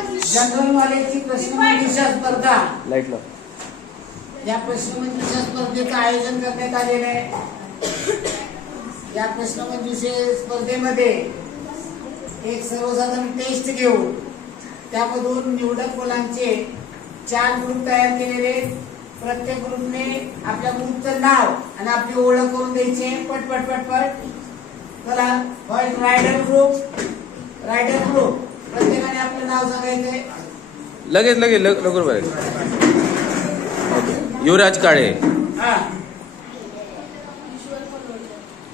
General नॉलेजची प्रश्नमंजुषा स्पर्धा लाईटला या प्रश्नमंजुषा स्पर्धेचं आयोजन करण्यात आलेलं आहे। या प्रश्नमंजुषे स्पर्धेमध्ये एक सर्वसाधारण टेस्ट घेऊन त्यामधून निवडक मुलांचे 4 ग्रुप तयार केलेले। प्रत्येक ग्रुपने आपल्या ग्रुपचं नाव आणि आपली ओळख करून द्यायची। पट पट पट पट चला। रायडर ग्रुप प्रत्येकाने आपलं नाव सांगायचंय। लगेच लवकर बघा। युवराज काळे,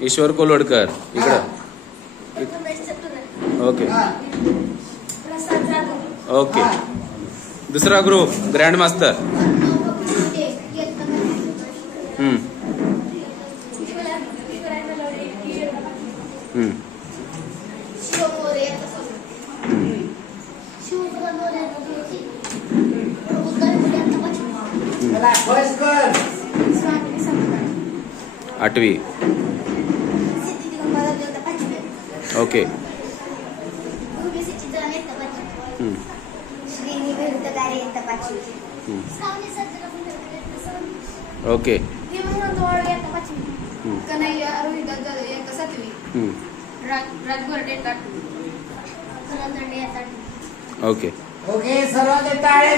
ईश्वर कोल्हटकर इकडं। Okay okay. दुसरा ग्रुप ग्रँड मास्टर। आठवी। Okay okay okay okay. सर्वांनी टाळ्या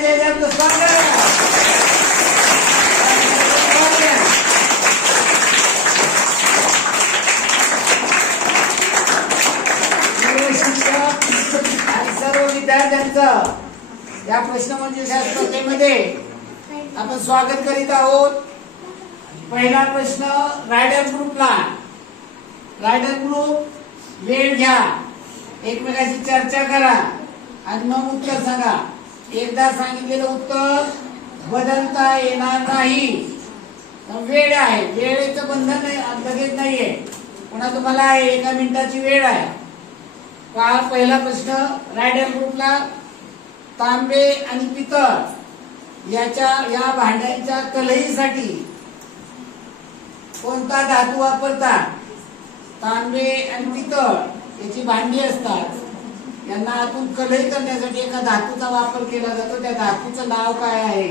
सर्व विद्यार्थ्यांचं या प्रश्नमंजुषा स्पर्धेमध्ये आपण स्वागत करीत आहोत। पहिला प्रश्न रायडर ग्रुपला। रायडर ग्रुप वेळ घ्या, एकमेकांशी चर्चा करा आणि मग उत्तर सांगा। एकदा सांगितलेलं उत्तर बदलता येणार नाही। वेळ आहे, वेळेचं बंधन लगेच नाहीये, पुन्हा तुम्हाला 1 मिनिटाची वेळ आहे। पहा पहिला प्रश्न रायडर ग्रुपला। तांबे आणि पितळ या भांड्यांच्या कलईसाठी कोणता धातू वापरतात? तांबे आणि पितळ याची भांडी असतात, यांना आतून कलई करण्यासाठी एका धातूचा वापर केला जातो। त्या धातूचं नाव काय आहे?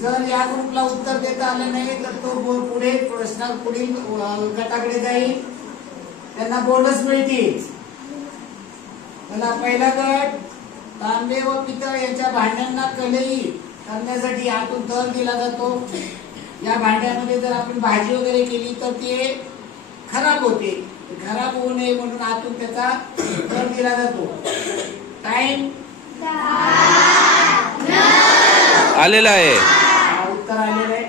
जर या ग्रुपला उत्तर देता आलं नाही तर तो पुढील गटाकडे जाईल, त्यांना बोनस मिळतील। पहिला गट तांबे व पितळ यांच्या भांड्यांना कलई करण्यासाठी आतून थर दिला जातो। या भांड्यामध्ये जर आपण भाजी वगैरे केली तर ते खराब होते, खराब होऊ नये म्हणून आतून त्याचा थर दिला जातो। टाइम आलेला आहे, उत्तर आलेलं आहे।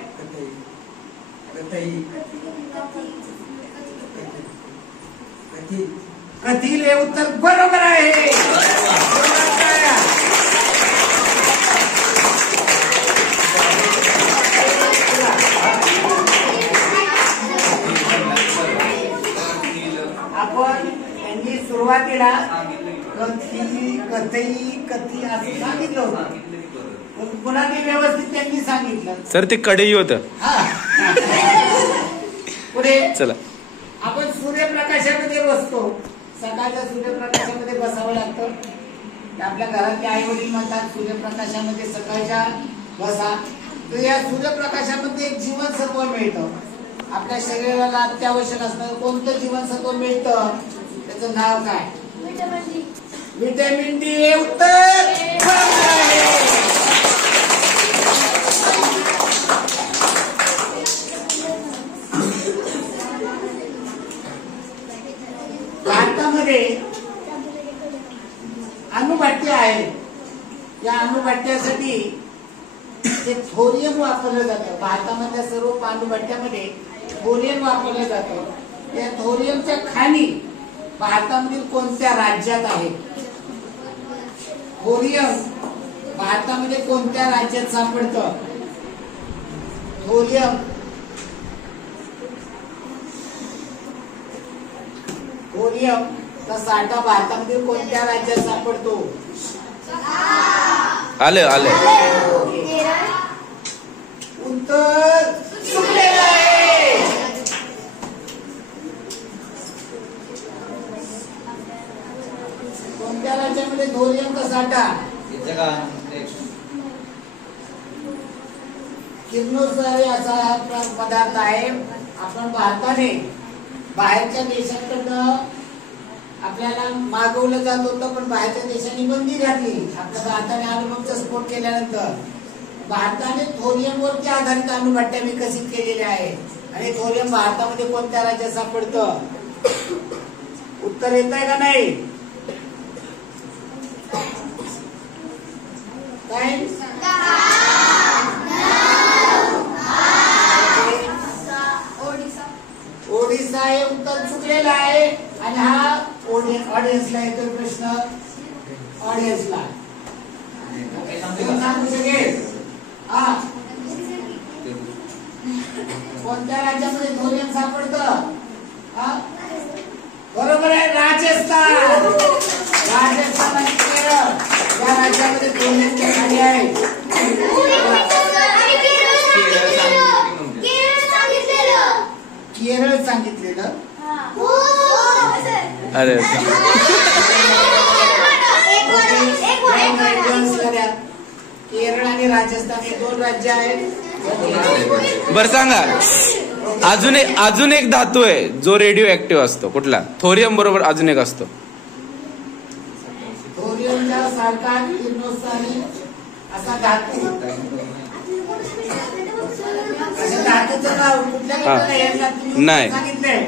कथील हे उत्तर बरोबर आहे। आपण त्यांनी सुरुवातीला कथी असं सांगितलं होतं, पुन्हा ते व्यवस्थित त्यांनी सांगितलं। सर ते कढई होतं। पुढे चला। आपण सूर्यप्रकाशामध्ये बसतो, सकाळच्या सूर्यप्रकाशामध्ये बसावं लागतं। आपल्या घरातले आई वडील म्हणतात सूर्यप्रकाशामध्ये सकाळच्या बसा। तर या सूर्यप्रकाशामध्ये एक जीवनसत्व मिळतं, आपल्या शरीराला अत्यावश्यक असणारं कोणतं जीवनसत्व मिळतं, त्याचं नाव काय? विटॅमिन डी हे उत्तर बरोबर आहे। भारतामध्ये अणुभट्ट्या आहेत, या अणुभट्ट्यासाठी थोरियम वापरलं जातं। भारतामधल्या सर्व अणुभट्ट्यामध्ये थोरियम वापरलं जातं। या थोरियमच्या खाणी भारतामधील कोणत्या राज्यात आहेत? थोरियम भारतामध्ये कोणत्या राज्यात सापडतं? थोरियमचा साठा भारतामध्ये कोणत्या राज्यात सापडतो? आलं उत्तर चुकलेलं आहे। कोणत्या राज्यामध्ये थोरियमचा साठा? किरणोत्सर्ग असा हा पदार्थ आहे. आपण भारताने बाहेरच्या देशांकडनं आपल्याला मागवलं जात होतं, पण बाहेरच्या देशांनी बंदी घातली. आपल्या भारताने अणुबॉम्बचा स्फोट केल्यानंतर भारताने थोरियमवरती आधारित अणुभट्ट्या विकसित केलेल्या आहे. आणि थोरियम भारतामध्ये कोणत्या राज्यात सापडतं? उत्तर येत आहे का नाही? काय? ओडिसा हे उत्तर चुकलेलं आहे. आणि हा ऑडियन्सला येतो प्रश्न. ऑडियन्सला सांगू शकेल? हा, कोणत्या राज्यामध्ये थोरियम सापडतं? बरोबर आहे, राजस्थान. राजस्थान आणि केरळ या राज्यामध्ये थोरियमच्या खाणी आहे. केरळ सांगितलेलं. अरे केरळ आणि राजस्थान हे दोन राज्य आहेत. बर सांगा, अजून एक धातू आहे जो रेडिओ ऍक्टिव्ह असतो, कुठला? थोरियम बरोबर अजून एक असतो. थोरियमच्या सारखा किरणोत्सारी असा धातू. धातूचं नाव कुठल्या नाही सांगितलंय.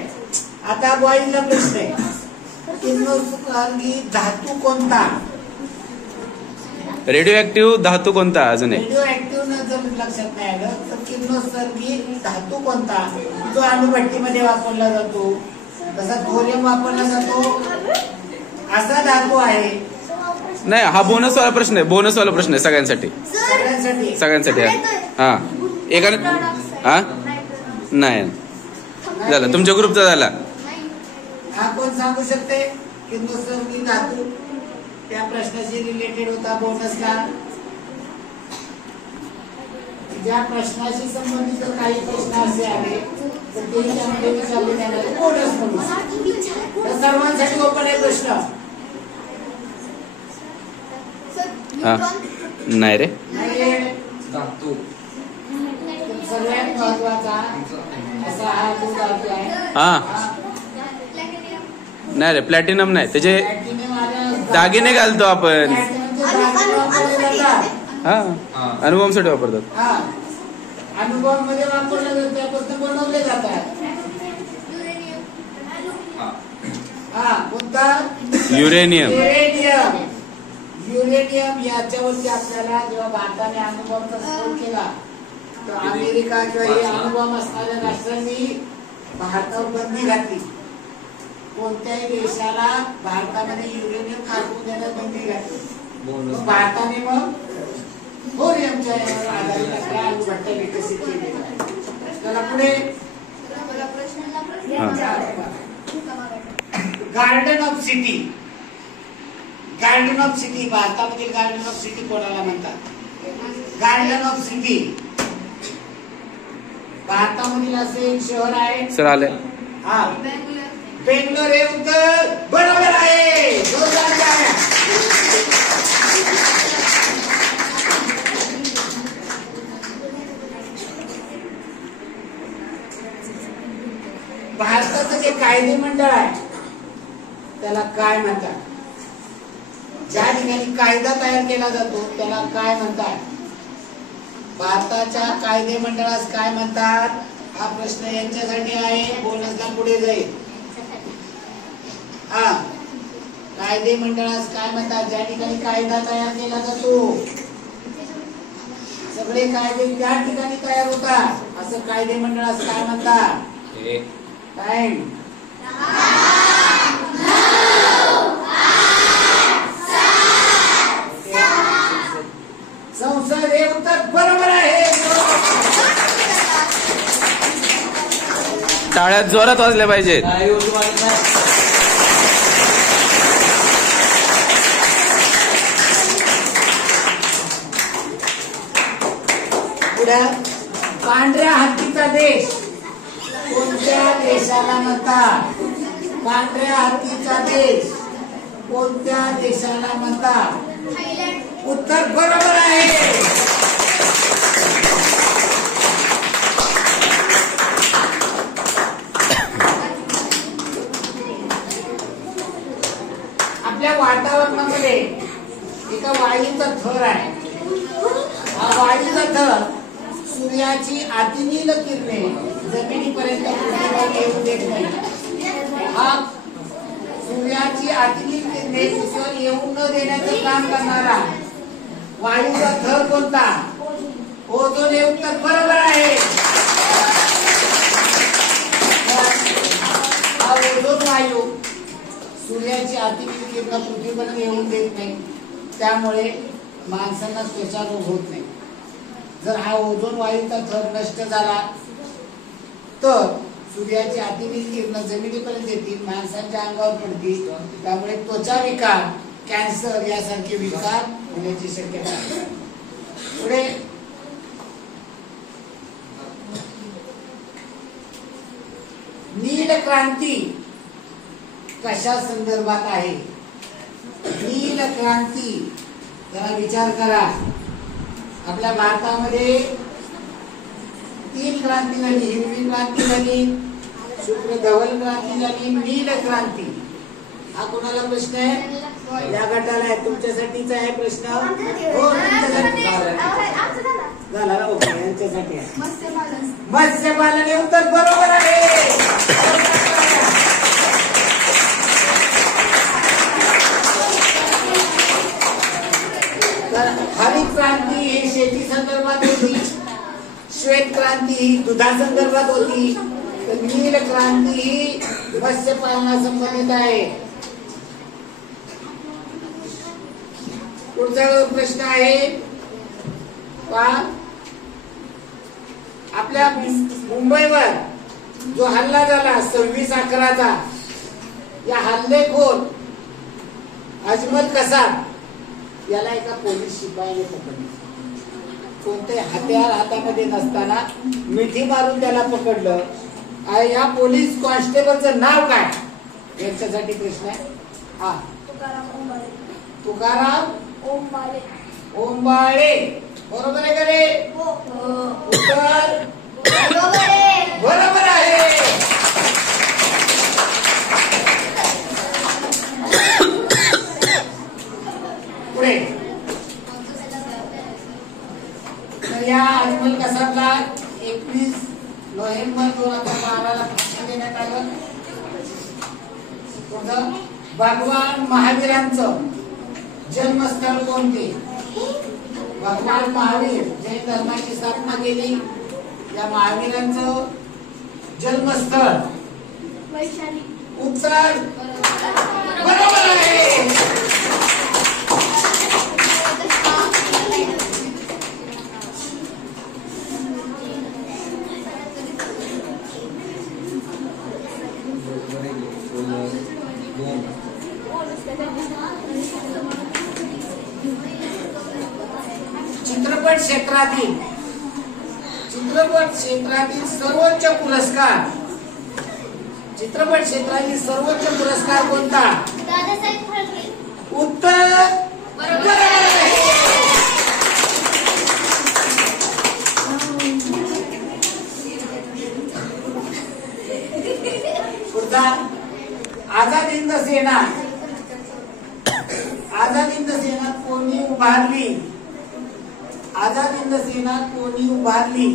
आता बॉईजला प्रश्न आहे, किरणोत्सर्गी धातू कोणता? रेडिओ ऍक्टिव्ह धातू कोणता? अजून एक रेडिओ ऍक्टिव्ह जर लक्षात नाही आलं तर किरणोत्सर्गी धातू कोणता जो अणुभट्टीमध्ये वापरला जातो? तसा थोरियम वापरला जातो असा धातू आहे. नाही, हा बोनस वाला प्रश्न आहे. बोनस वाला प्रश्न आहे सगळ्यांसाठी. सगळ्यांसाठी हा. एका हा नाही झालं, तुमच्या ग्रुपचा झाला. हा कोण सांगू शकते? किरणोत्सर्गी धातू त्या प्रश्नाशी रिलेटेड होता बोनसला. ज्या प्रश्नाशी संबंधित काही प्रश्न असे आले तर ते त्यामध्ये विचारले जाणारे बोनस म्हणून. तर सर्वांसाठी ओपन आहे प्रश्न. हा नाही रे, सगळ्यात महत्वाचा असा हा जो धातू आहे. हा नाही रे, प्लॅटिनम नाही. त्याचे प्लॅटिनम दागिने घालतो आपण. हा, अणुबॉम्बसाठी वापरतात. हा, अणुबॉम्ब मध्ये वापरले जातात, त्यापासून बनवले जातात. हा, कोणता? युरेनियम. युरेनियम याच्यावरती आपल्याला जेव्हा भारताने अणुबॉम्बचा स्फोट केला तर अमेरिका किंवा हे अणुबॉम्ब असणाऱ्या राष्ट्रांनी भारतावर बंदी घातली. कोणत्याही देशाला भारतामध्ये युरेनियम काढून देण्यास बंदी घातली. भारताने मग थोरियमच्या आधारित आपल्या अणुभट्ट्या विकसित केलेल्या. त्याला पुढे garden of city. Garden of city, भारतामधील गार्डन ऑफ सिटी कोणाला म्हणतात? गार्डन ऑफ सिटी भारतामधील असे एक शहर आहे. सर आले. हा, बेंगलोर हे उत्तर बरोबर आहे. जोरदार टाळ्या. भारताचं जे कायदे मंडळ आहे त्याला काय म्हणतात? ज्या ठिकाणी कायदा तयार केला जातो त्याला काय म्हणतात? भारताच्या कायदे मंडळास काय म्हणतात? हा प्रश्न यांच्यासाठी आहे, बोनसला पुढे जाईल. हा, कायदे मंडळास काय म्हणतात? ज्या ठिकाणी कायदा तयार केला जातो, सगळे कायदे त्या ठिकाणी तयार होतात, असं कायदे मंडळास काय म्हणतात? टाइम. संसद हे उत्तर बरोबर आहे. टाळ्यात जोरात वाजल्या पाहिजेत. पुढे पांढऱ्या हत्तीचा देश कोणत्या देशाला म्हणतात? पांढऱ्या हत्तीचा देश कोणत्या देशाला म्हणतात? उत्तर बरोबर आहे. आपल्या वातावरणामध्ये एका वायूचा थर आहे. हा वायूचा थर सूर्याची अतिनील किरणे जमिनीपर्यंत पृथ्वीवर येऊ देत नाही. हा सूर्याची अतिनील किरणे पृथ्वीवर येऊ न देण्याचं काम करणारा वायूचा थर कोणता? ओझोन हे उत्तर बरोबर आहे. हा ओझोन वायू सूर्याची अतिनील किरण पृथ्वीपर्यंत येऊन देत नाही. त्यामुळे माणसांना त्वचा रोग होत नाही. जर हा ओझोन वायूचा थर नष्ट झाला तर सूर्याची अतिनील किरण जमिनीपर्यंत येतील, माणसांच्या अंगावर पडतील. त्यामुळे त्वचा विकार, कॅन्सर यासारखे विकार होण्याची शक्यता आहे. पुढे नील क्रांती कशा संदर्भात आहे? नील क्रांती जरा विचार करा. आपल्या भारतामध्ये 3 क्रांती झाली. हिरवी क्रांती झाली, शुक्र धवल क्रांती झाली, नील क्रांती. हा कोणाला प्रश्न आहे? या गटाला आहे. तुमच्यासाठीचा आहे प्रश्न. हो, तुमच्यासाठी झाला ना. ओके, यांच्यासाठी आहे. मत्स्यपालन हे उत्तर बरोबर आहे. तर हरित क्रांती ही शेती संदर्भात होती, श्वेत क्रांती ही दुधा संदर्भात होती, तर नील क्रांती ही मत्स्यपालना संबंधित आहे. पुढचा प्रश्न आहे आपल्या मुंबईवर जो हल्ला झाला 26/11चा, या हल्लेखोर अजमत कसाब याला एका पोलीस शिपायाने पकडले. कोणते हत्यार हातामध्ये नसताना मिठी मारून त्याला पकडलं. या पोलीस कॉन्स्टेबलचं नाव काय? याच्यासाठी प्रश्न आहे. हा, तुकाराम ओंबाळे. बरोबर आहे का रे? उत्तर बरोबर आहे. पुढे तर या अजमल कसाबला 21 नोव्हेंबर 2012 ला फाशी देण्यात आलं. भगवान महावीरांचं जन्मस्थळ कोणते? भगवान महावीर जैन धर्माची स्थापना केली. या महावीरांचं जन्मस्थळ वैशाली. उत्तर बरोबर आहे. चित्रपट क्षेत्रातील सर्वोच्च पुरस्कार, चित्रपट क्षेत्रातील सर्वोच्च पुरस्कार कोणता? उत्तर बरोबर आहे. पुढचा आझाद हिंद सेना. आझाद हिंद सेना कोणी उभारली? आझाद हिंद सेना कोणी उभारली?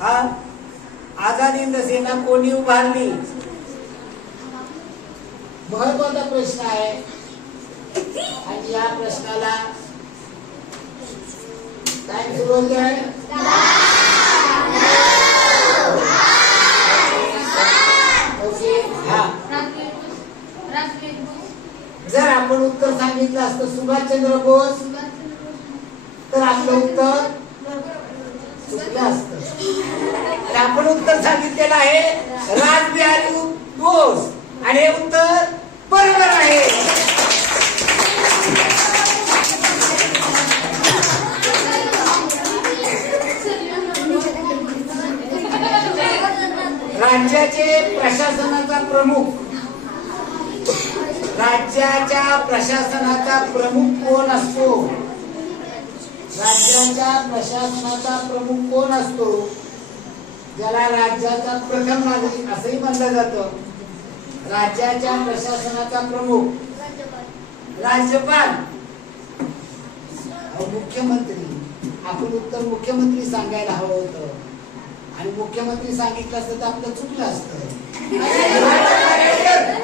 हा, आझाद हिंद सेना कोणी उभारली? महत्वाचा प्रश्न आहे आणि या प्रश्नाला काय सुरू होत आहे? ओके. हा, जर आपण उत्तर सांगितलं असतं सुभाषचंद्र बोस तर आपलं उत्तर चुकलं असतं. तर आपण उत्तर सांगितलेलं आहे रासबिहारी बोस आणि हे उत्तर बरोबर आहे. राज्याचे प्रशासनाचा प्रमुख राज्याच्या प्रशासनाचा प्रमुख कोण असतो? राज्याच्या प्रशासनाचा प्रमुख कोण असतो? ज्याला राज्याचा प्रथम नागरिक असंही म्हणलं जातं. राज्याच्या प्रशासनाचा प्रमुख राज्यपाल, मुख्यमंत्री. आपण उत्तर मुख्यमंत्री सांगायला हवं होतं आणि मुख्यमंत्री सांगितलं असतं तर आपलं चुकलं असतं.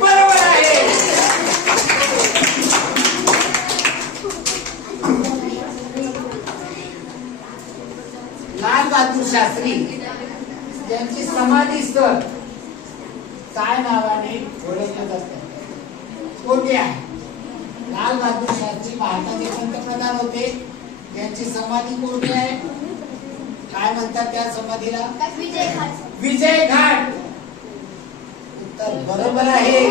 बरोबर आहे. लाल बहादूर शास्त्री त्यांची समाधी स्थळ काय नावाने ओळखलं जातं? कोठे आहे? लाल बहादूर शास्त्री भारताचे पंतप्रधान होते. त्यांची समाधी कोठे आहे? काय म्हणतात त्या समाधीला? विजय घाट. उत्तर बरोबर आहे.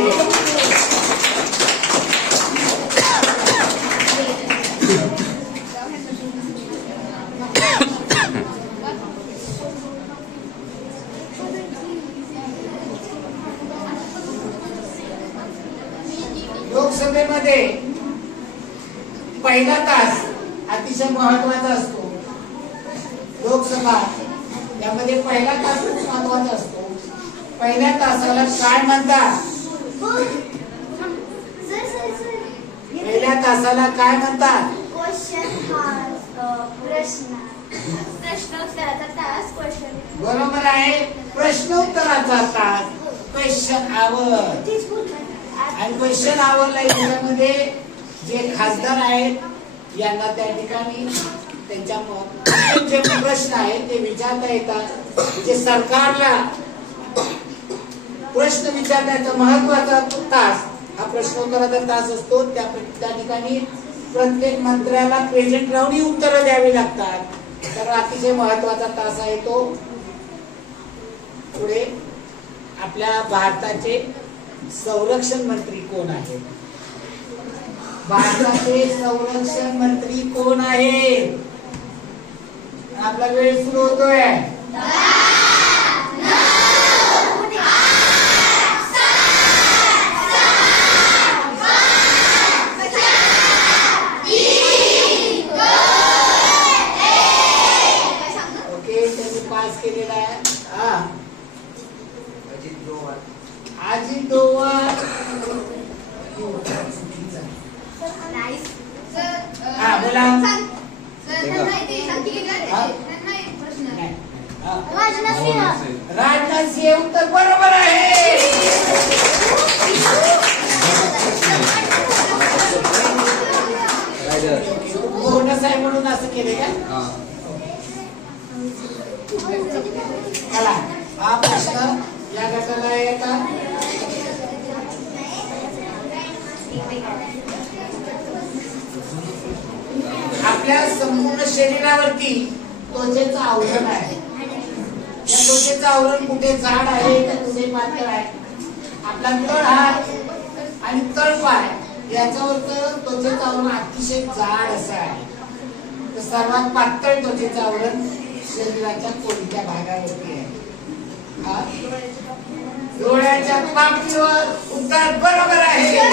लोकसभेमध्ये पहिला तास अतिशय महत्वाचा असतो. लोकसभा यामध्ये पहिला तास महत्वाचा असतो. पहिल्या तासाला काय म्हणतात? पहिल्या तासाला काय म्हणतात? बरोबर आहे. प्रश्नोत्तराचा तास, क्वेश्चन आवर. आणि क्वेश्चन आवरला याच्यामध्ये जे खासदार आहेत यांना त्या ठिकाणी त्यांच्या जे प्रश्न आहेत ते विचारता येतात. जे सरकारला प्रश्न विचारण्याचा महत्वाचा तास हा प्रश्नोत्तराचा तास असतो. त्या ठिकाणी प्रत्येक मंत्र्याला प्रेझेंट राहून उत्तरं द्यावी लागतात. तर अतिशय महत्वाचा तास आहे तो. पुढे आपल्या भारताचे संरक्षण मंत्री कोण आहेत? भारताचे संरक्षण मंत्री कोण आहेत? आपला वेळ सुरू होतोय. ओके, त्यांनी पास केलेला आहे. अजित डोवाल. बोला. राजनाथ सिंह. उत्तर बरोबर आहे. बोनस आहे म्हणून असं केले का? चला, हा प्रश्न या गटाला येतात. आपल्या संपूर्ण शरीरावरती त्वचेचं आवरण आहे. या त्वचेचं आवरण कुठे जाड आहे तर कुठे पातळ आहे. आपला तळहात आणि तळपाय याच्यावर त्वचेचं आवरण अतिशय जाड असं आहे. तर सर्वात पातळ त्वचेचं आवरण शरीराच्या कोणत्या भागावरती आहे? डोळ्याच्या पापणीवर. उत्तर बरोबर आहे.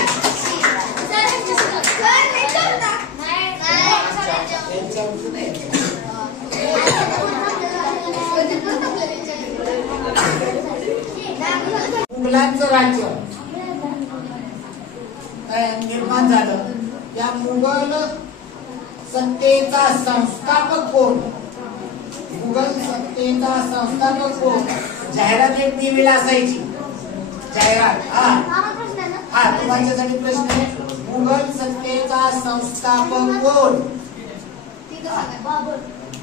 मुघलांचं राज्य निर्माण झालं. या मुघल सत्तेचा संस्थापक कोण? मुघल सत्तेचा संस्थापक कोण? जाहिरात एक टीव्हीला असायची. जाहिरात. हा तुमच्यासाठी प्रश्न आहे. मुघल सत्तेचा संस्थापक कोण?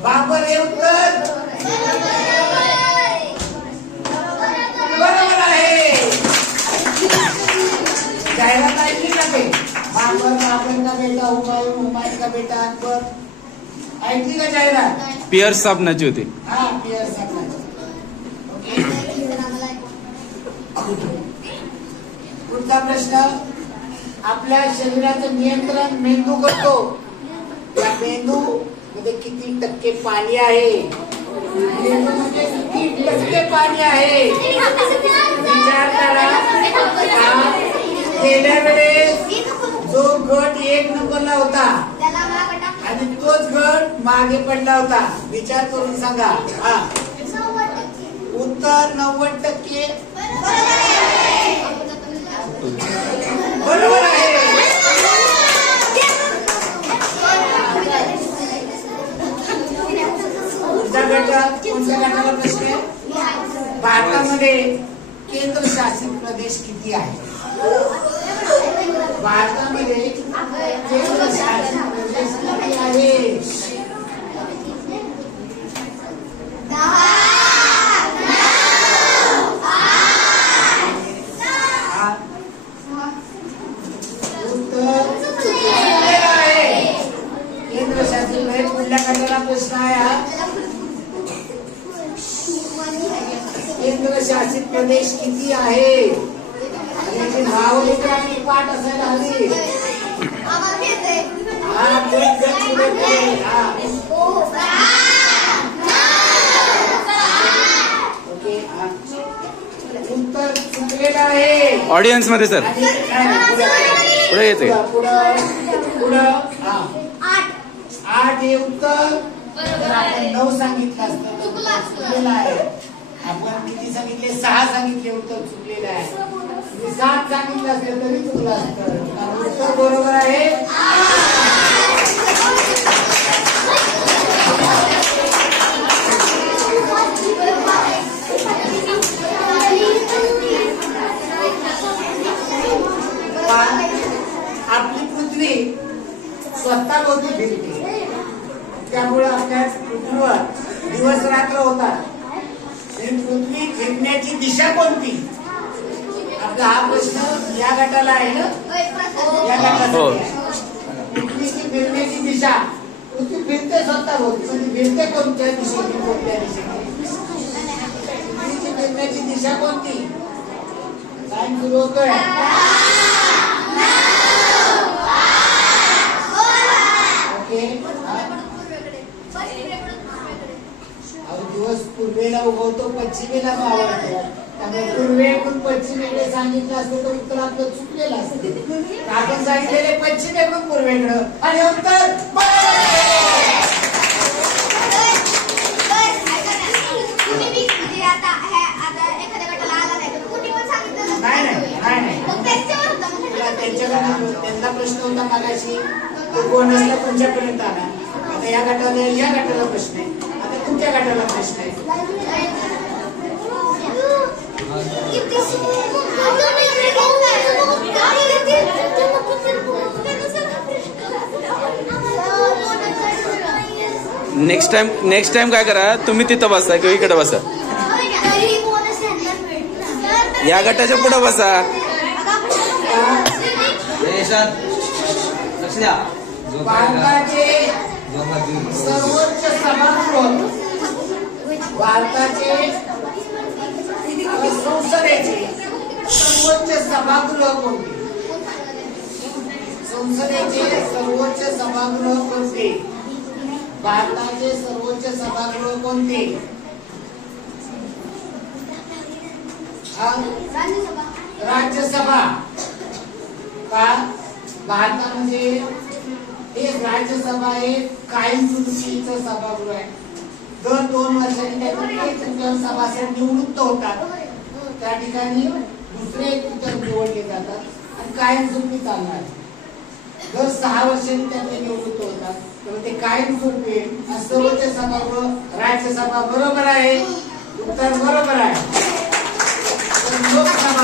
बाबर. हे उत्तर बरोबर आहे. जाहिरात ऐकली का ते? बाबर का बेटा हुमायूं, हुमायूं का बेटा अकबर. ऐकली का जाहिरात? पिअर्स साबणाची होती. हा, पिअर्स साबणाची. पुढचा प्रश्न. आपल्या शरीराचं नियंत्रण मेंदू करतो. या मेंदू मध्ये किती टक्के पाणी आहे? मेंदूमध्ये किती टक्के पाणी आहे? विचार करा. गेल्या वेळेस जो गट 1 नंबरला होता आणि तोच गट मागे पडला होता, विचार करून सांगा. हा, उत्तर 90% बरोबर आहे. कोणत्या गटाला प्रश्न आहे? भारतामध्ये केंद्रशासित प्रदेश किती आहे? भारतामध्ये केंद्रशासित प्रदेश किती आहे? 10, उत्तर आहे. केंद्रशासित प्रदेश कुठल्या गटाला प्रश्न आहे हा? केंद्रशासित प्रदेश किती आहे? याची नाव देखील आणि पाठ असायला हवी. हा, ओके. उत्तर चुकलेलं आहे. ऑडियन्स मध्ये सर पुढे येते. पुढं 8 हे उत्तर. आपण 9 सांगितलं असतं चुकलेलं आहे. आपण किती सांगितले? 6 सांगितले, उत्तर चुकलेलं आहे. 7 सांगितलं असतं तरी चुकलं असतं. उत्तर बरोबर आहे. आपली पृथ्वी स्वतः भोवती फिरते, त्यामुळे आपल्या पृथ्वीवर दिवस रात्र होतात. पृथ्वी फिरण्याची दिशा कोणती? आपला हा प्रश्न या गटाला आहे ना, या गटाला. पृथ्वीची फिरण्याची दिशा, पृथ्वी फिरते स्वतः भोवती, पण फिरते कोणत्या दिशेने? कोणत्या दिशेने? पृथ्वीची फिरण्याची दिशा कोणती? टाइम सुरू होतोय. ओके. दिवस पूर्वेला उगवतो, पश्चिमेला मावळतो. त्यामुळे पूर्वेकडून पश्चिमेकडे सांगितलं असतं तर उत्तर आपलं चुकलेलं असतं. आपण सांगितलेले पश्चिमेकडून पूर्वेकडं आणि उत्तर त्यांचा प्रश्न होता मागाशी, तो बोनसला तुमच्यापर्यंत आला. आता या गटाला प्रश्न आहे. आता तुमच्या गटाला प्रश्न आहे. नेक्स्ट टाइम काय करा, तुम्ही तिथं बसा किंवा इकडे बसा, या गटाच्या पुढे बसा. भारताचे सर्वोच्च सभागृह, भारताचे संसदेचे सर्वोच्च सभागृह कोणते? संसदेचे सर्वोच्च सभागृह कोणते? भारताचे सर्वोच्च सभागृह कोणते? राज्यसभा. का? भारतामध्ये एक राज्यसभा हे कायमस्वरूपीचं सभागृह आहे. दर 2 वर्षांनी त्यातून सभासद निवृत्त होतात, त्या ठिकाणी दुसरे निवडले जातात आणि कायमस्वरूपी चालणार. दर 6 वर्षांनी त्यातले निवृत्त होतात, तर ते कायमस्वरूपी सर्वोच्च सभागृह राज्यसभा. बरोबर आहे, उत्तर बरोबर आहे. लोकसभा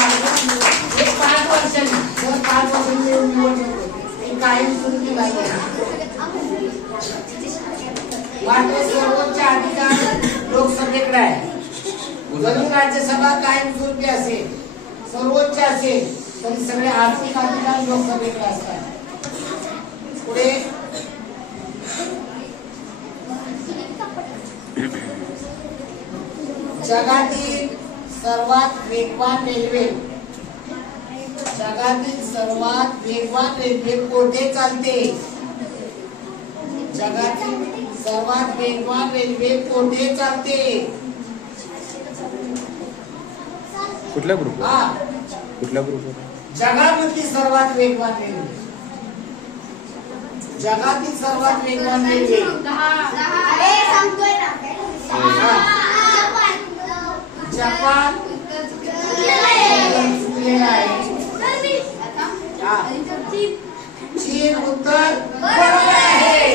हे 5 वर्षांनी, दर 5 वर्षांनी निवडणूक होते, हे कायमस्वरूपी लागले. मात्र सर्वोच्च अधिकार लोकसभेकडे आहे. जरी राज्यसभा कायमस्वरूपी असेल, सर्वोच्च असेल, तरी सगळे आर्थिक अधिकार लोकसभेकडे असतात. पुढे जगातील सर्वात वेगवान रेल्वे, जगातील सर्वात वेगवान रेल्वे कोठे चालते? जगातील सर्वात वेगवान रेल्वे कोठे चालते? कुठल्या ग्रुप? जगामधली सर्वात वेगवान रेल्वे. जगातील सर्वात वेगवान रेल्वे जपान चुकलेला आहे. चीन उत्तर बरोबर आहे.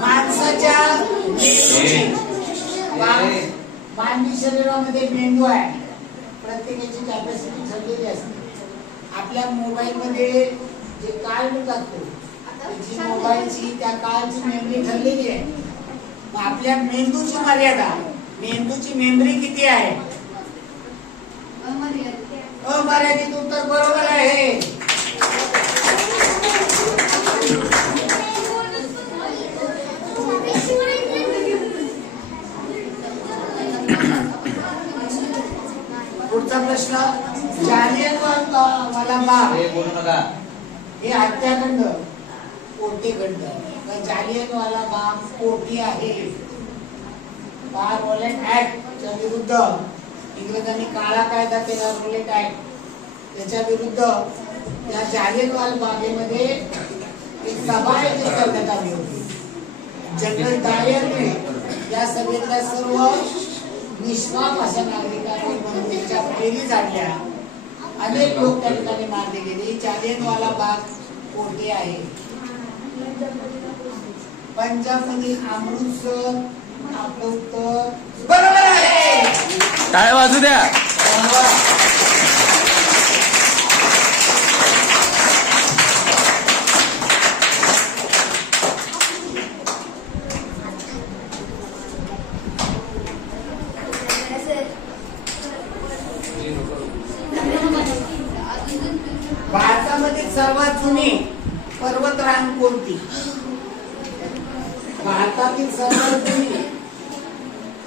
माणसाच्या मानवी शरीरामध्ये मेंदू आहे. प्रत्येकाची कॅपॅसिटी ठरलेली असते. आपल्या मोबाईल मध्ये जे कार्ड टाकतो त्याची मोबाईलची त्या कार्डची मेमरी ठरलेली आहे. मग आपल्या मेंदूची मर्यादा, मेंदूची मेमरी किती आहे? अमर्यादित. उत्तर बरोबर आहे. पुढचा प्रश्न, जालियनवाला बाग हे हत्याकांड कोठेखंड. जालियनवाला बाग कोठे आहे? बार रोलेट ऍक्ट च्या विरुद्ध इंग्रजांनी काळा कायदा केला, रोलेट ऍक्ट. त्याच्या विरुद्ध त्या जालियनवाला बागेमध्ये एक सभा आयोजित करण्यात आली होती. जनरल डायरने या सभेतल्या सर्व निष्पाप अशा नागरिकांनी बंदूकीच्या फैरी झाडल्या. अनेक लोक त्या ठिकाणी मारले गेले. जालियनवाला बाग कोठे आहे? पंजाब मधील अमृतसर. आपलं उत्तर बरोबर आहे. टाळ्या वाजू द्या. भारतामधील सर्वात जुनी पर्वतरांग कोणती? भारतातील सर्वात जुनी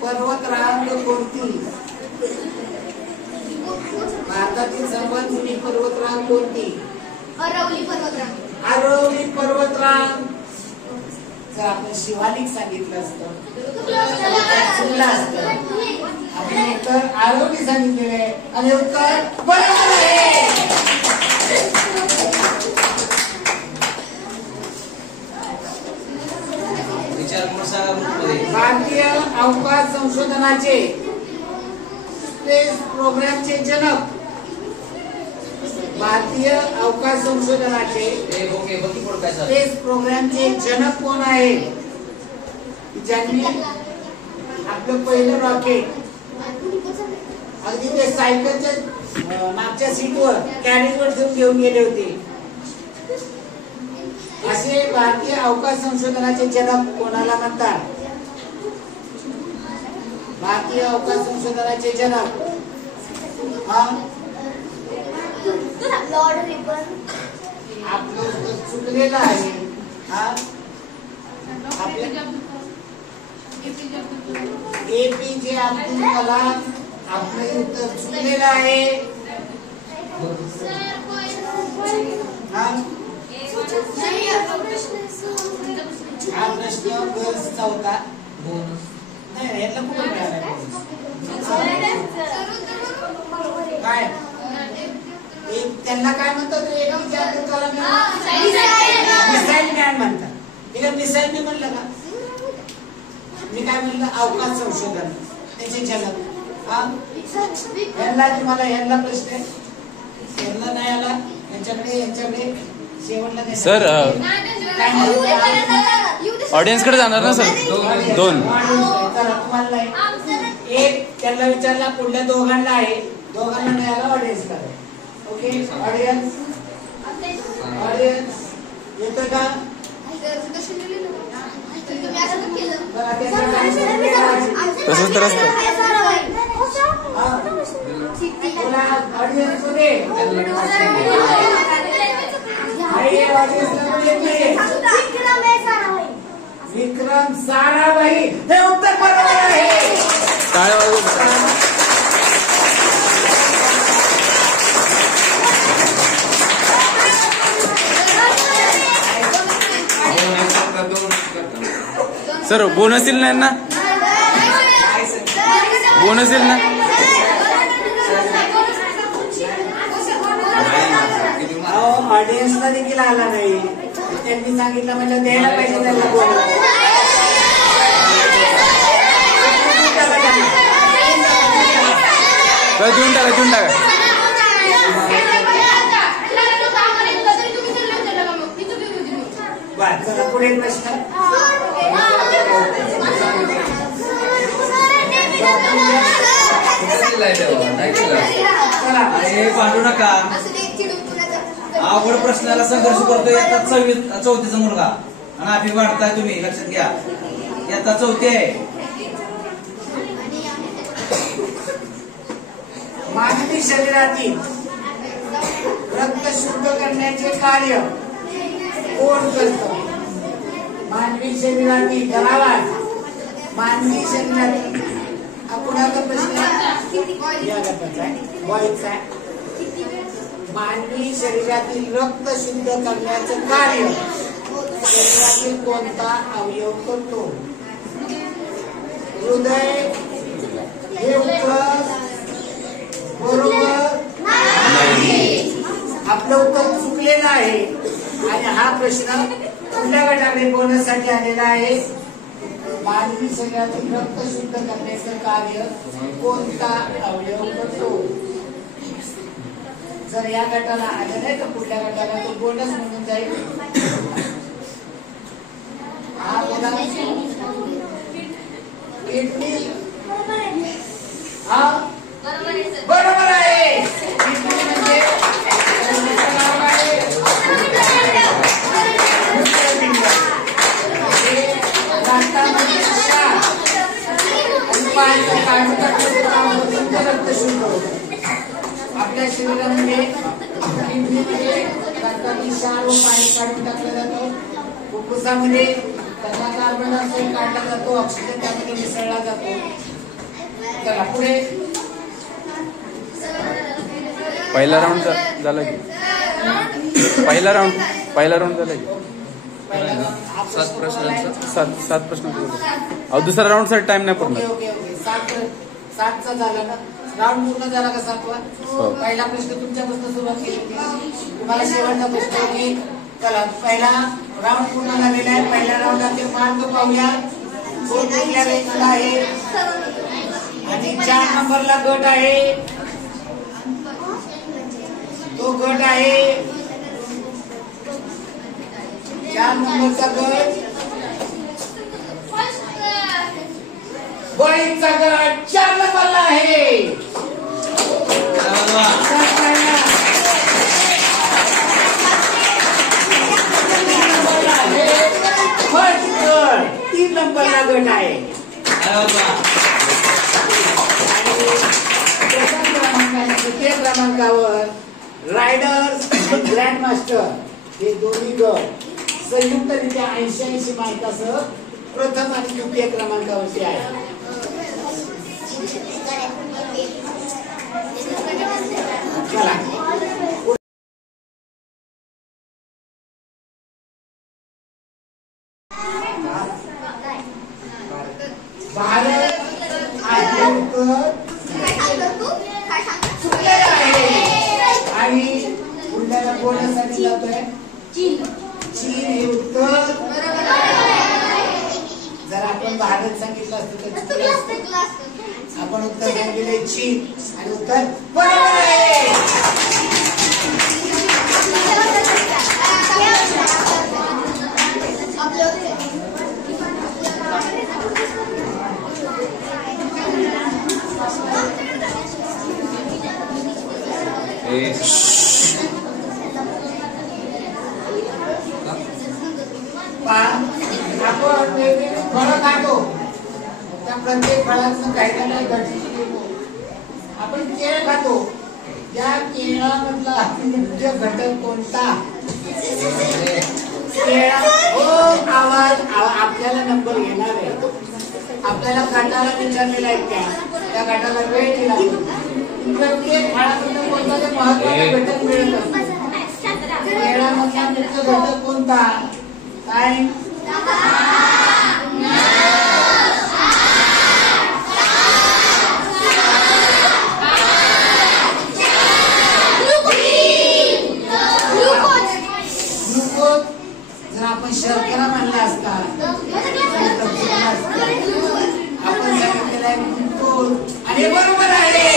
पर्वतरांग कोणती? भारतातील सर्वात जुनी पर्वतरांग कोणती? अरवली पर्वतरांग. अरवली पर्वतरांग. जर आपण शिवालिक सांगितलं असतं चुकलं असतं. आपण उत्तर अरवली सांगितलेलं आहे आणि उत्तर बरोबर आहे. भारतीय अवकाश संशोधनाचे स्पेस प्रोग्रामचे जनक, भारतीय अवकाश संशोधनाचे स्पेस प्रोग्रामचे जनक कोण आहे? ज्यांनी आपलं पहिलं रॉकेट अगदी ते सायकलच्या मागच्या सीटवर कॅरेजवर ठेवून घेऊन गेले होते. असे भारतीय अवकाश संशोधनाचे जनक कोणाला म्हणतात? भारतीय अवकाश संशोधनाचे जनक लॉर्ड रिपन. आपलं चुकलेलं आहे. APJ अब्दुल कलाम. आपलं उत्तर चुकलेलं आहे. हा प्रश्न गर्ल्सचा होता. नाही, याला कुठे मिळाला काय? त्यांना काय म्हणतात? APJ Abdul Kalam missile man म्हणतात. ठीक आहे, मिसाईल मी म्हणलं का? मी काय म्हणलं? अवकाश संशोधन त्याचे जनक. यांना तुम्हाला यांना प्रश्न आहे, यांना नाही आला, यांच्याकडे शेवटला सर ऑडियन्स कडे जाणार ना सर? दोन तुम्हाला एक त्यांना विचारला, पुढल्या दोघांना आहे, दोघांना नाही आला ऑडियन्स कडे. ओके, ऑडियन्स येतं का? तसंच तर असतं. ऑडियन्स मध्ये आहे ऑडियन्सला पण येत नाही. विक्रम साराभाई हे उत्तर बरोबर आहे. टाळ्या वाजवा. सर बोनस येईल नाही ना? बोनस येईल ना? ऑडियन्सला देखील आला नाही. त्यांनी सांगितलं म्हणजे द्यायला पाहिजे त्याला बोनस. देऊन टाका देऊन टाका. बरं चला पुढे प्रश्न. भांडू नका. अवघड प्रश्नाला संघर्ष करतोय आता चौथीचा मुलगा आणि आम्ही वाढताय तुम्ही लक्षात घ्या. आता चौथी आहे. मानवी शरीरातील रक्त शुद्ध करण्याचे कार्य कोण करतं? मानवी शरीरातील धरावाज मानवी शरीरातील कुणाचा प्रश्न या गटाचा आहे बॉईचा आहे. मानवी शरीरातील रक्त शुद्ध करण्याचं कार्य शरीरातील कोणता अवयव करतो? हृदय हे उत्तर बरोबर नाही. आपलं उत्तर चुकलेलं आहे आणि हा प्रश्न कुठल्या गटाकडे बोनससाठी आलेला आहे? मानवी शरीरातील रक्त शुद्ध करण्याचं कार्य कोणता अवयव करतो? जर या गटाला आलं नाही तर पुढल्या गटाला तो बोनस म्हणून जाईल. हा बोला किडनी. हा बरोबर आहे. किडनी म्हणजे रक्त शुद्ध होतं. आपल्या शरीरामध्ये किडनीमध्ये रक्तातील क्षार व पाणी काढून टाकलं जातं. फुफ्फुसामध्ये त्याचा कार्बन डायऑक्साईड काढला जातो. ऑक्सिजन त्यामध्ये मिसळला जातो. चला पुढे. पहिला राऊंड झाला की पहिला राऊंड झाला की 7 प्रश्न. अहो दुसरा राऊंड साठी टाइम नाही पूर्ण. ओके 7चा झाला ना. राऊंड पूर्ण झाला का 7वा? पहिला प्रश्न तुमच्यापासून सुरुवात केली होती. तुम्हाला शेवटचा प्रश्न की चला पहिला राऊंड पूर्ण झालेला आहे. पहिल्या राऊंडाचे मार्क पाहूया. कोण कुठल्या रेंजला आहे आणि 4 नंबरला गट आहे. तो गट आहे 4 नंबरचा गट. बॉईजचा गट 4 नंबरला आहे. फर्स्ट गट 3 नंबरला गट आहे. आणि तृतीय क्रमांकावर रायडर्स आणि ग्रँड मास्टर हे दोन्ही गट संयुक्तरित्या 80 मार्कासह प्रथम आणि द्वितीय क्रमांकावरती आहे. चला भारत चुकलेला आहे आणि पुढल्याला बोलण्यासाठी जातोय चीन हे उत्तर. जर आपण भारत सांगितलं असतं तर आपण उत्तर सांगितले चीन आणि उत्तर बरोबर आहे. आपण वेगवेगळी फळं खातो. त्या प्रत्येक फळाचं काही ना काही घटक येतो. आपण केळ खातो. या केळामधला मुख्य घटक कोणता? हो आवाज आपल्याला नंबर घेणार आहे. आपल्याला गटाला विचारलेला आहे त्या गटाला वेळ दिला. प्रत्येक फळामधून कोणता महत्वाचा घटक मिळतो. केळामधला मुख्य घटक कोणता? काय? ग्लुकोज. जर आपण शर्करा म्हणला असता आपण सांगितलेला आहे ग्लुकोज. आणि बरोबर आहे.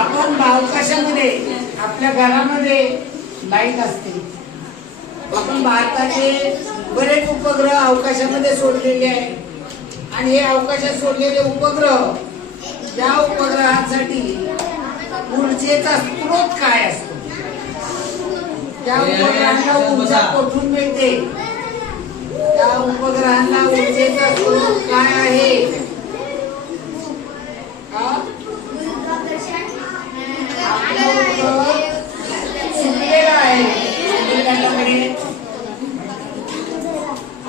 आपण अवकाशामध्ये आपल्या घरामध्ये लाईट असते. आपण भारताचे बरेच उपग्रह अवकाशामध्ये सोडलेले आहेत आणि हे अवकाशात सोडलेले उपग्रह त्या उपग्रहांसाठी ऊर्जेचा स्रोत काय असतो? त्या उपग्रहांना ऊर्जा कुठून मिळते? त्या उपग्रहांना ऊर्जेचा स्रोत काय आहे?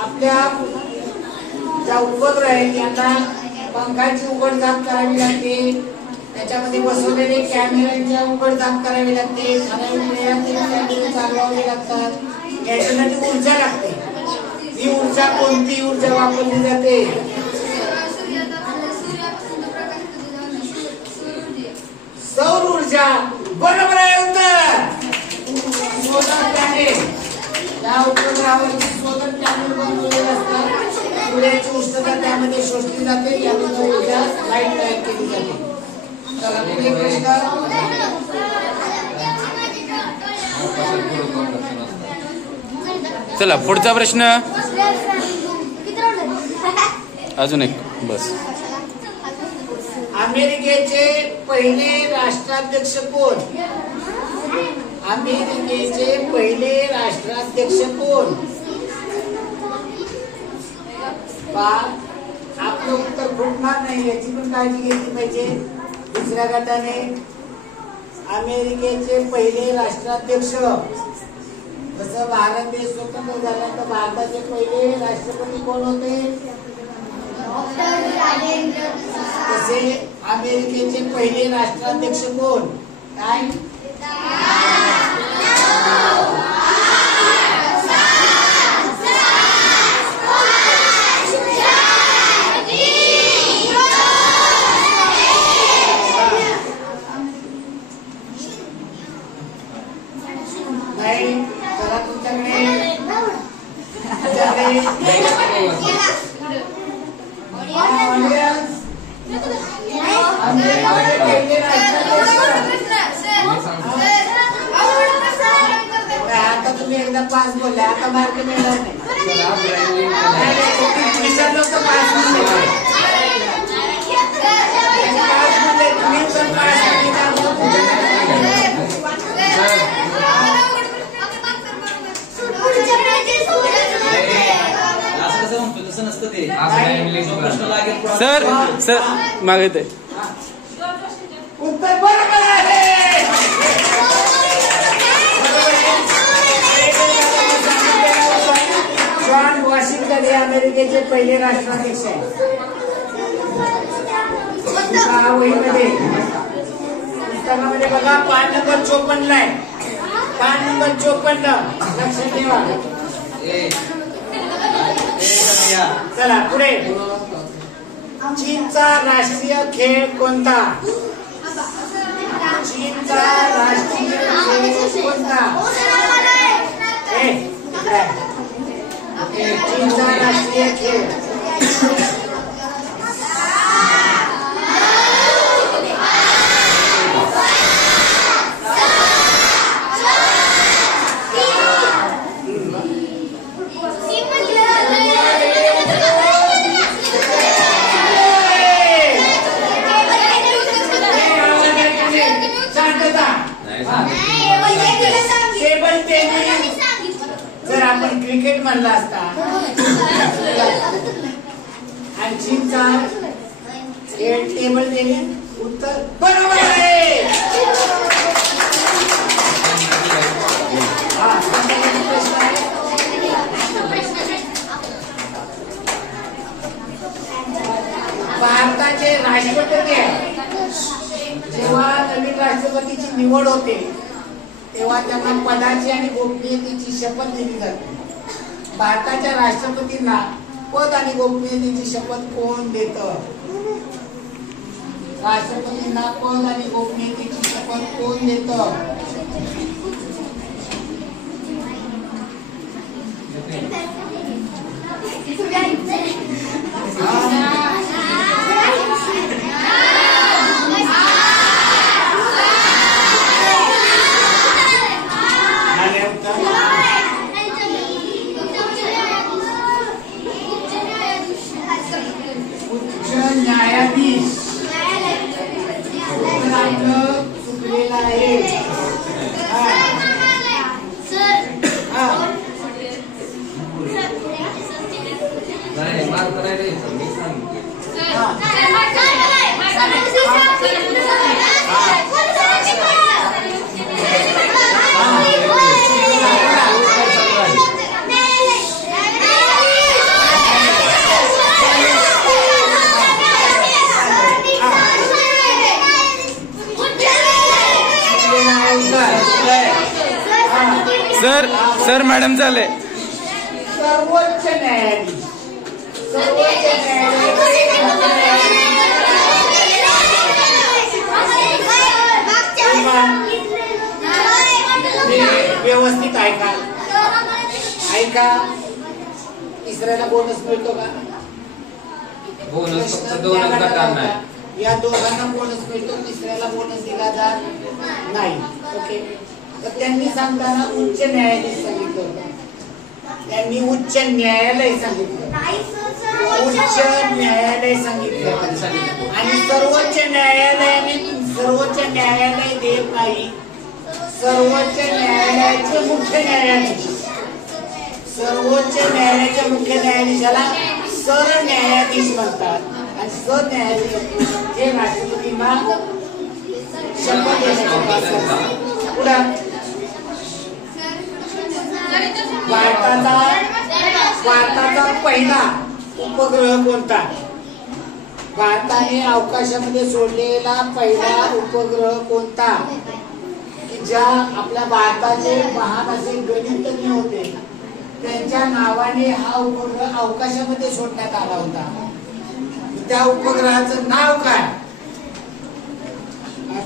आपल्या ज्या उपग्रह आहेत त्यांना पंखाची उघडझाप करावी लागते. त्याच्यामध्ये बसवलेले कॅमेऱ्यांच्या उघडझाप करावी लागते. कॅमेरे चालवावे लागतात. याच्यासाठी ऊर्जा लागते. ही ऊर्जा कोणती ऊर्जा वापरली जाते? सौर ऊर्जा. बरोबर आहे उत्तर. Solar panel. या उपग्रहावरती सोलर पॅनेल बनवलेले असतात. सूर्याची उष्णता त्यामध्ये शोषली जाते. त्यामध्ये ऊर्जा लाईट तयार केली जाते. चला पुढे प्रश्न. चला पुढचा प्रश्न. अजून एक बस. अमेरिकेचे पहिले राष्ट्राध्यक्ष कोण? अमेरिकेचे पहिले राष्ट्राध्यक्ष कोण? आपलं उत्तर फुटणार नाही याची पण काळजी घेतली पाहिजे. दुसऱ्या गटाने अमेरिकेचे पहिले राष्ट्राध्यक्ष. जसं भारत देश स्वतंत्र झाला तर भारताचे पहिले राष्ट्रपती कोण होते? तसे अमेरिकेचे पहिले राष्ट्राध्यक्ष कोण? काय? नाही. चला तुमच्याकडे आता तुम्ही एकदा पास बोलले. आता मार्क मिळणार नाही. विसरलो तर पास सर सर मागे ते उत्तर बरोबर आहे. जॉर्ज वॉशिंग्टन हे अमेरिकेचे पहिले राष्ट्राध्यक्ष आहे. वहीमध्ये पुस्तकामध्ये बघा पान नंबर 54 ला आहे. पान नंबर 54 लक्षात ठेवा. चला पुढे. चीनचा राष्ट्रीय खेळ कोणता? चीनचा राष्ट्रीय खेळ कोणता? चीनचा राष्ट्रीय खेळ आणि चीनचा हे टेबल टेनिस उत्तर बरोबर आहे. हा, प्रश्न आहे. भारताचे राष्ट्रपती आहे, जेव्हा नवीन राष्ट्रपतीची निवड होते तेव्हा त्यांना पदाची आणि गोपनीयतेची शपथ दिली जाते. भारताच्या राष्ट्रपतींना पद आणि गोपनीयतेची शपथ कोण देतं? राष्ट्रपतींना पद आणि गोपनीयतेची शपथ कोण देतं? उच्च न्यायाधीश. आपलं चुकलेलं आहे. सर मॅडम चालले. सर्वोच्च न्यायाधीश. सर्वोच्च व्यवस्थित ऐका. तिसऱ्याला बोनस मिळतो का? बोनस फक्त 2 गटांना आहे. या दोघांना बोनस मिळतो, तिसऱ्याला बोनस दिला जात नाही. ओके. तर त्यांनी सांगताना उच्च न्यायाधीश सांगितलं होतं. त्यांनी उच्च न्यायालय सांगितलं, उच्च न्यायालय सांगितलं. आणि सर्वोच्च न्यायालय देत नाही. सर्वोच्च न्यायालयाचे मुख्य न्यायाधीश, सर्वोच्च न्यायालयाच्या मुख्य न्यायाधीशाला सरन्यायाधीश म्हणतात. आणि सरन्यायाधीश हे राष्ट्रपतींना शपथ देण्याचा. पुढे भारताचा पहिला उपग्रह कोणता? भारताने अवकाशामध्ये सोडलेला पहिला उपग्रह कोणता? की ज्या आपल्या भारताचे महान असे गणितज्ञ होते त्यांच्या नावाने हा उपग्रह अवकाशामध्ये सोडण्यात आला होता. त्या उपग्रहाचं नाव काय?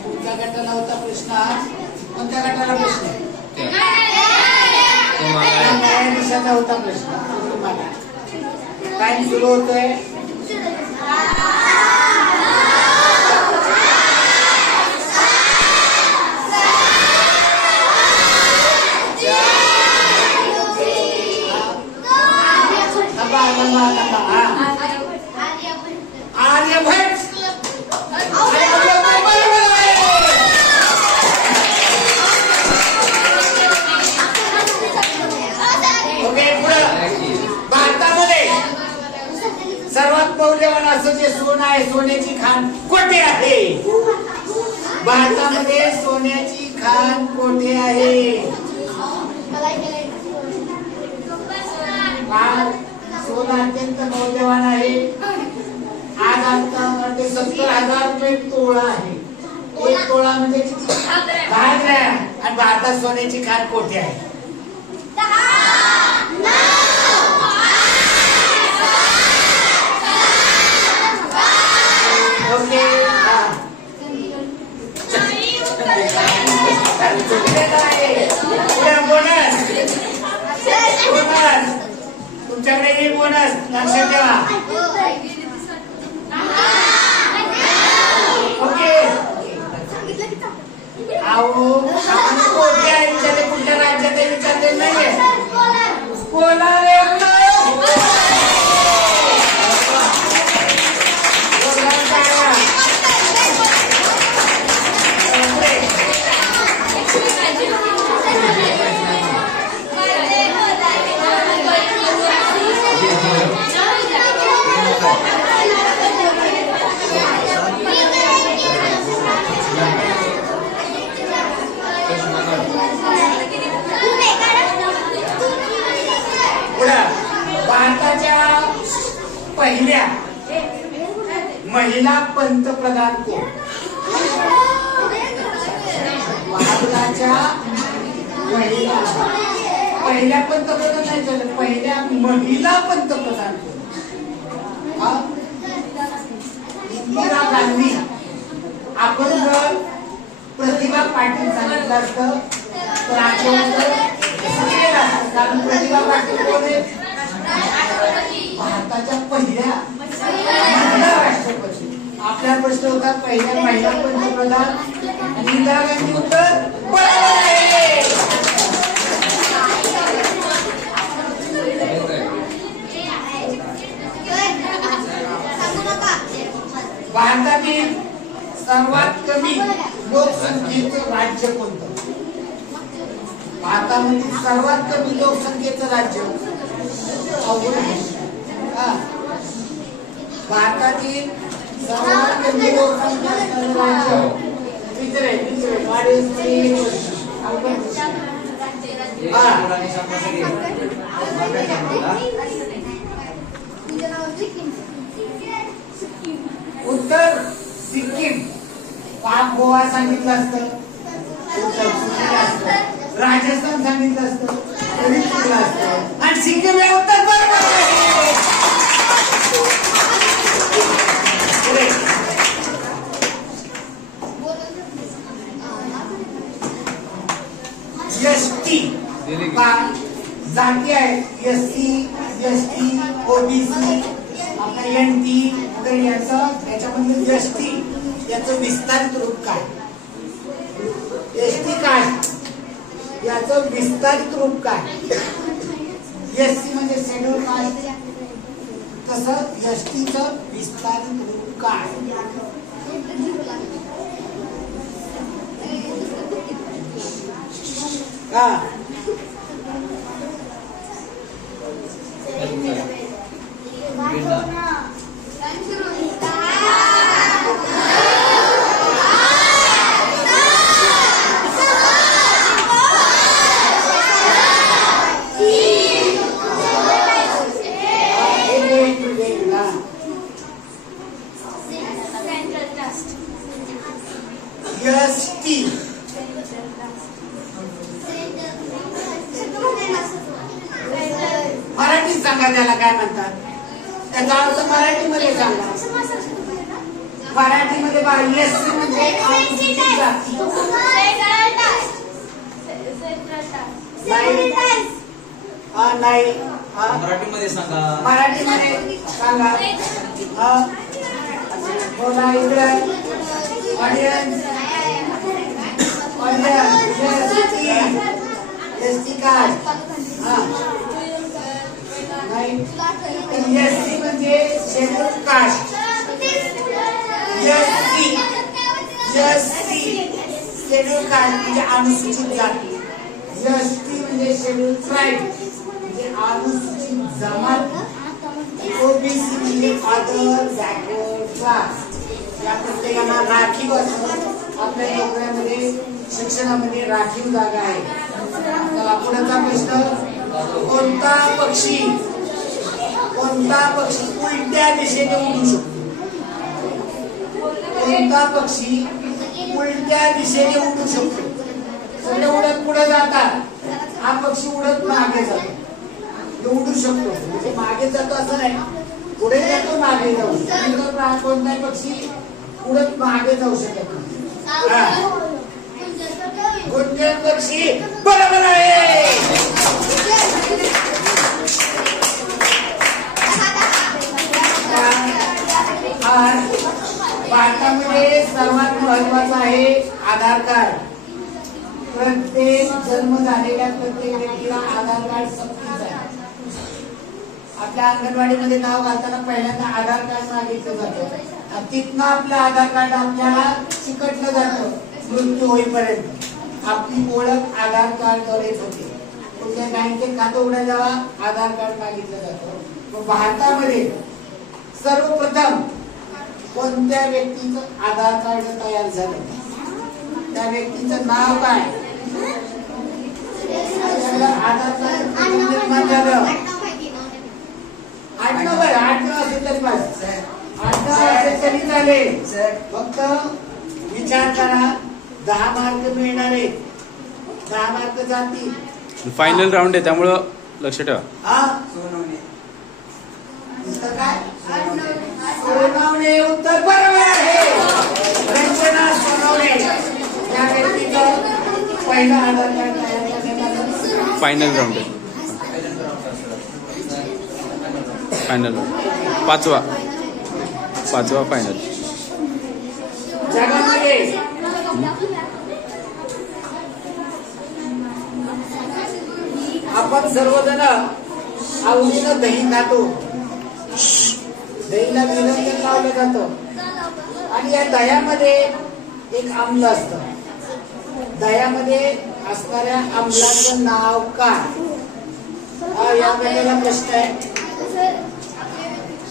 तुमच्या गटाला होता प्रश्न. आज कोणत्या गटाला प्रश्न? न्यायाधीशाचा होता प्रश्न. तुम्हाला टाइम सुरू होतोय. आर्यभट्ट. भारतामध्ये सर्वात मौल्यवान असं जे सोनं आहे, सोन्याची खाण कोठे आहे? भारतामध्ये सोन्याची खाण कोठे आहे? सोनं अत्यंत मौल्यवान आहे. आज आता 70,000 रुपये तोळा आहे. एक तोळा म्हणजे 10 ग्रॅम. आणि भारतात सोन्याची खाण कोठे आहे? ओके. बोनस तुमच्याकडे येईल. बोनस लक्षात ठेवा. ओके. कोणत्या आहे विचारले, कुठल्या राज्यात आहे विचारले नाहीये. कोलार. भारताच्या पहिल्या महिला पंतप्रधान कोण? भारताच्या पहिल्या पंतप्रधान नाही झालं, पहिल्या महिला पंतप्रधान कोण? इंदिरा गांधी. आपण जर प्रतिभा पाटील सांगितलं असतं तर आपलं केलं असतं, कारण प्रतिभा पाटील कोण आहे? भारताच्या पहिल्या महिला राष्ट्रपती. आपला प्रश्न होता पहिल्या महिला पंतप्रधान, आणि इंदिरा गांधी उत्तर बरोबर आहे. भारतातील सर्वात कमी लोकसंख्येचं राज्य कोणतं? भारतामधील सर्वात कमी लोकसंख्येचं राज्य भारतातील सर्वात कमी लोकसंख्या असणारं राज्य उत्तर सिक्कीम. पाक गोवा सांगितलं असतं, राजस्थान सांगितलं असतं तरी चुकलं असतं, आणि सिक्कीम हे उत्तर बरोबर आहे. एसटी जाती आहेत, एससी, एसटी, ओबीसी, आपला एनटी, याच्यामध्ये एसटी याचं विस्तारित रूप काय? एसटी काय याचं विस्तारित रूप काय? एससी म्हणजे शेड्यूल कास्ट, तसं एसटीचं विस्तारित रूप काय? मराठीत सांगा त्याला काय म्हणतात, त्याचा अर्थ मराठीमध्ये सांगा. मराठीमध्ये एससी म्हणजे नाही, मराठीमध्ये सांगा. मराठीमध्ये सांगा. बोला इकडे ऑडियन्स. एसटी काय? एससी म्हणजे schedule caste. SC schedule caste म्हणजे अनुसूचित जाती. एसटी म्हणजे शेड्यूल ट्राईब म्हणजे अनुसूचित जमात. ओबीसी म्हणजे अदर बॅकवर्ड क्लास. या प्रत्येकांना राखीव असं आपल्या नोकऱ्यामध्ये शिक्षणामध्ये राखीव जागा आहे. चला पुढचा प्रश्न, कोणता पक्षी उलट्या दिशेने उडू शकतो? कोणता पक्षी उलट्या दिशेने उडू शकतो? सगळे उडत पुढे जातात, हा पक्षी उडत मागे जातो. उडू शकतो म्हणजे मागे जातो असं नाही, पुढे जातो मागे जाऊ. कोणताही पक्षी उडत मागे जाऊ शकत नाही. गुंजन पक्षी बरोबर आहे. भारतामध्ये सर्वात महत्वाचं आहे आधार कार्ड. प्रत्येक जन्म झालेल्या प्रत्येक व्यक्तीला आधार कार्ड सक्तीचं आहे. आपल्या अंगणवाडीमध्ये नाव घालताना पहिल्यांदा आधार कार्ड मागितलं जातं, तिथनं आपलं आधार कार्ड आपल्याला चिकटलं जातं. मृत्यू होईपर्यंत आपली ओळख आधार कार्डद्वारेच होते. कुठल्या बँकेत खातं उघडायला जावा, आधार कार्ड मागितलं जातं. भारतामध्ये सर्वप्रथम कोणत्या व्यक्तीचं आधार कार्ड तयार झालं, त्या व्यक्तीचं नाव काय? आधार कार्ड निर्माण झालं. झालेच पाहिजे. अन्न असेल तरी चालेल, फक्त विचार करा. 10 मार्क मिळणार आहेत, 10 मार्क जातील. फायनल राऊंड आहे त्यामुळं लक्ष ठेवा. हा नुसतं काय सोनवणे उत्तर बरोबर आहे. रंजना सोनवणे या व्यक्तीचं पहिला आधार कार्ड तयार करण्यात आलं. फायनल राऊंड आहे. फायनल राऊंड पाचवा फायनल. जगामध्ये आपण सर्वजण आवडीनं दही खातो. दहीला विलंबन लावलं जातं आणि या दह्यामध्ये एक आम्ल असतं. दह्यामध्ये असणाऱ्या आम्लाचं नाव काय? हा या वेळेला प्रश्न आहे.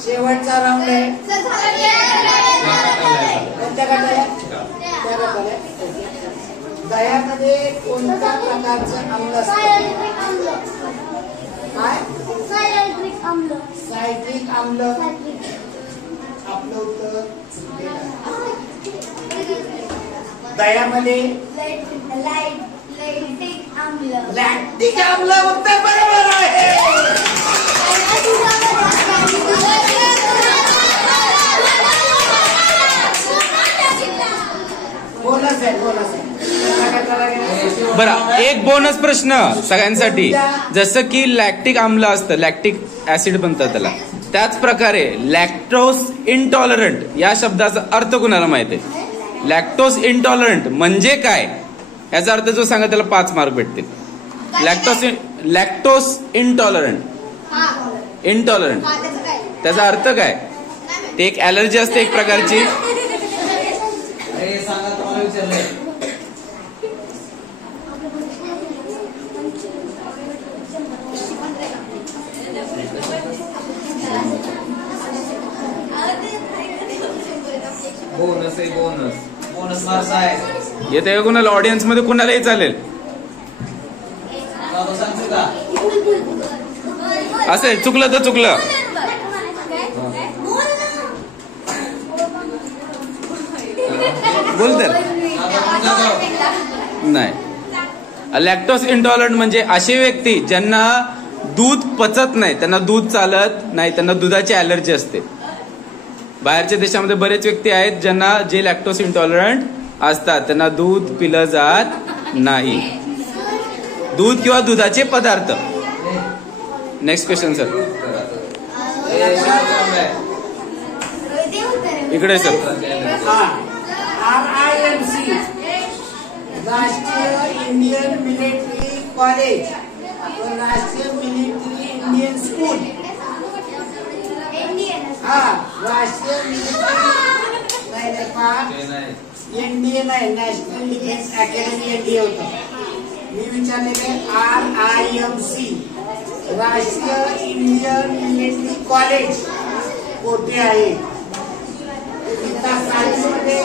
शेवटचा राऊंड आहे. कोणत्या गटाला? त्या गटाला. दह्यामध्ये कोणत्या प्रकारचं आम्ल असतं? काय? सायट्रिक आम्ल. आपलं उत्तर दह्यामध्ये लॅक्टिक आम्ल उत्तर बरोबर आहे. बोनस आहे, बोनस आहे. बरं, एक बोनस प्रश्न सगळ्यांसाठी. जसं की लॅक्टिक आम्ल असतं, लॅक्टिक ऍसिड बनतं त्याला, त्याच प्रकारे लॅक्टोज इंटॉलरंट या शब्दाचा अर्थ कुणाला माहिती आहे? लॅक्टोज इंटॉलरंट म्हणजे काय याचा अर्थ जो सांगा त्याला 5 मार्क भेटतील. लॅक्टोज इंटॉलरंट त्याचा अर्थ काय? ते एक ऍलर्जी असते एक प्रकारची. अरे सांगा, तुम्हाला विचारलंय. बोनस आहे बोनस. बोनस मार्क्स आहे. येते कुणाला ऑडियन्स मध्ये कुणालाही चालेल. बाबा सांगतो का? असेल चुकलं तर चुकलं. बोल तर. नाही. लॅक्टोज इंटॉलरंट म्हणजे अशी व्यक्ती ज्यांना दूध पचत नाही, त्यांना दूध चालत नाही, त्यांना दुधाची ऍलर्जी असते. बाहेरच्या देशामध्ये बरेच व्यक्ती आहेत ज्यांना जे लॅक्टोज इंटॉलरंट असतात, त्यांना दूध पिलं जात नाही, दूध किंवा दुधाचे पदार्थ. Next question sir. इकडे सर. RIMC राष्ट्रीय इंडियन मिलिटरी कॉलेज, राष्ट्रीय मिलिटरी इंडियन स्कूल. हा राष्ट्रीय मिलिटरी इंडियन आहे, नॅशनल डिफेन्स अकॅडमी एनडीए होतं. मी विचारलेले RIMC राष्ट्रीय इंडियन मिलिटरी कॉलेज कोठे आहे? सायन्समध्ये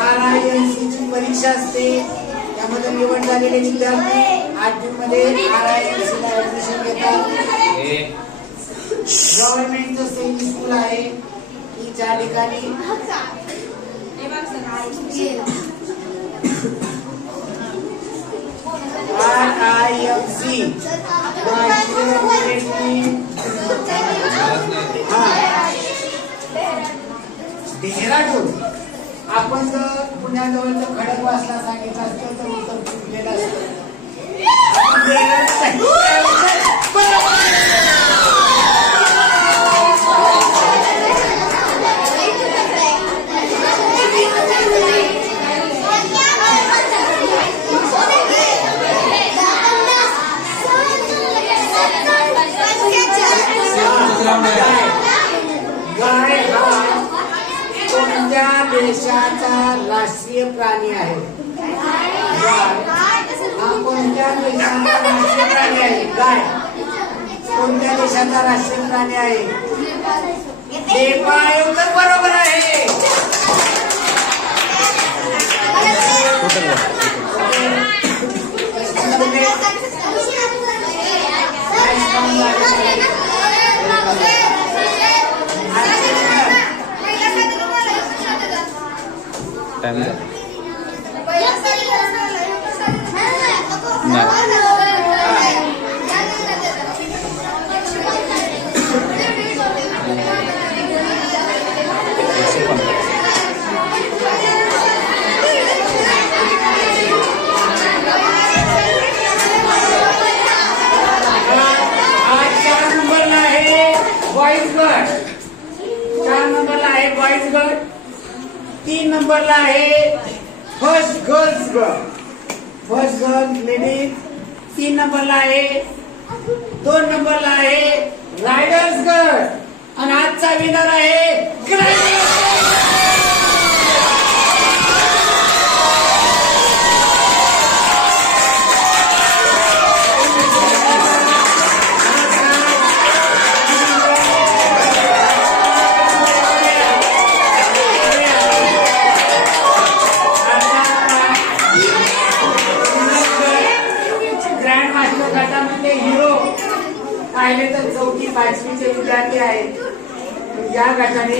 RIMC ची परीक्षा असते, त्यामध्ये निवड झालेले विद्यार्थी 8वी मध्ये RIMC ला ऍडमिशन घेतात. गव्हर्नमेंटचं सेमी स्कूल आहे की ज्या ठिकाणी RIMC राष्ट्रीय मिलिटरी डेहराडून. आपण जर पुण्याजवळचं खडकवासला सांगितलं असतं तर उत्तर चुकलेलं असतं. गाय हा कोणत्या देशाचा राष्ट्रीय प्राणी आहे? हा कोणत्या देशाचा राष्ट्रीय प्राणी आहे? गाय कोणत्या देशाचा राष्ट्रीय प्राणी आहे? नेपाळ. उत्तर बरोबर आहे. टाइम झाला. बॉईज गट 4 नंबरला आहे बॉईज गट, 3 नंबरला आहे फर्स्ट गर्ल्स गट, फर्स्ट गर्ल लेडीज, 3 नंबरला आहे, 2 नंबरला आहे रायडर्स गट आणि आजचा विनर आहे ग्रँड मास्टर गटामध्ये हिरो पाहिले तर 4थी 5वीचे विद्यार्थी आहेत. या गटाने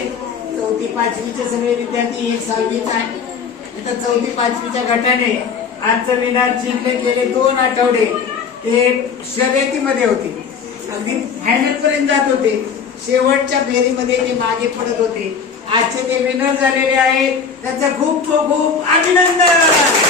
4थी 5वीचे सगळे विद्यार्थी 1 6वीचा आहे. तर 4थी 5वीच्या गटाने आजचं विनर जिंकले. गेले 2 आठवडे ते शर्यतीमध्ये होते, अगदी फायनल पर्यंत जात होते, शेवटच्या फेरीमध्ये ते मागे पडत होते. आजचे ते विनर झालेले आहेत, त्यांचं खूप खूप अभिनंदन.